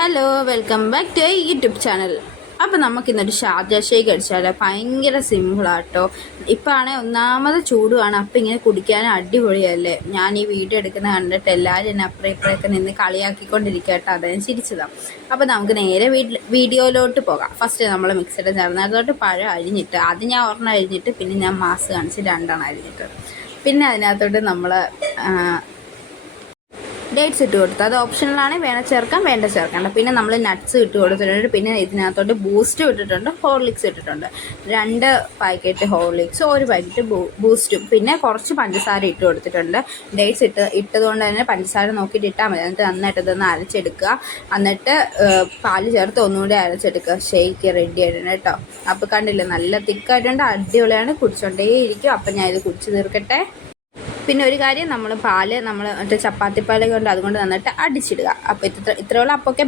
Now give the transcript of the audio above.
Hello, welcome back to YouTube channel. അപ്പോൾ നമുക്കിന്നൊരു Sharjah shake അടിച്ചാലോ. ഭയങ്കര സിമ്പിളാട്ടോ. ഇപ്പോൾ ആണെങ്കിൽ ഒന്നാമത് ചൂടുമാണ്, അപ്പം ഇങ്ങനെ കുടിക്കാൻ അടിപൊളിയല്ലേ. ഞാൻ ഈ വീഡിയോ എടുക്കുന്ന കണ്ടിട്ട് എല്ലാവരും എന്നെ അപ്പുറം ഇപ്പുറമൊക്കെ നിന്ന് കളിയാക്കിക്കൊണ്ടിരിക്കുക കേട്ടോ. അതാണ് ചിരിച്ചതാണ്. അപ്പോൾ നമുക്ക് നേരെ വീഡിയോയിലോട്ട് പോകാം. ഫസ്റ്റ് നമ്മൾ മിക്സിയുടെ ചേർന്നതോട്ട് പഴം അരിഞ്ഞിട്ട്, അത് ഞാൻ ഒരെണ്ണം അരിഞ്ഞിട്ട് പിന്നെ ഞാൻ മാസ് കാണിച്ച് 2 അരിഞ്ഞിട്ട്, പിന്നെ അതിനകത്തോട്ട് നമ്മൾ ഡേറ്റ്സ് ഇട്ട് കൊടുത്തു. അത് ഓപ്ഷണലാണ്, വേണം ചേർക്കാം വേണ്ട ചേർക്കണ്ട. പിന്നെ നമ്മൾ നട്ട്സ് ഇട്ട് കൊടുത്തിട്ടുണ്ട്. പിന്നെ ഇതിനകത്തോട്ട് ബൂസ്റ്റും ഇട്ടിട്ടുണ്ട്, ഹോർലിക്സ് ഇട്ടിട്ടുണ്ട്. 2 പാക്കറ്റ് ഹോർലിക്സും 1 പാക്കറ്റ് ബൂസ്റ്റും പിന്നെ കുറച്ച് പഞ്ചസാര ഇട്ട് കൊടുത്തിട്ടുണ്ട്. ഡേറ്റ്സ് ഇട്ടതുകൊണ്ട് തന്നെ പഞ്ചസാര നോക്കിയിട്ട് ഇട്ടാൽ മതി. എന്നിട്ട് നന്നായിട്ട് ഇതൊന്ന് അരച്ചെടുക്കുക. എന്നിട്ട് പാല് ചേർത്ത് ഒന്നുകൂടി അരച്ചെടുക്കുക. ഷേക്ക് റെഡി ആയിട്ടുണ്ട് കേട്ടോ. അപ്പോൾ കണ്ടില്ലേ, നല്ല തിക്കായിട്ടുണ്ട്, അടിപൊളിയാണ്. കുടിച്ചോണ്ടേ ഇരിക്കും. അപ്പം ഞാൻ ഇത് കുടിച്ച് തീർക്കട്ടെ. പിന്നെ ഒരു കാര്യം, നമ്മൾ മറ്റേ ചപ്പാത്തിപ്പാലൊക്കെ ഉണ്ട്, അതുകൊണ്ട് നന്നായിട്ട് അടിച്ചിടുക. അപ്പോൾ ഇത്രയുള്ള അപ്പൊക്കെ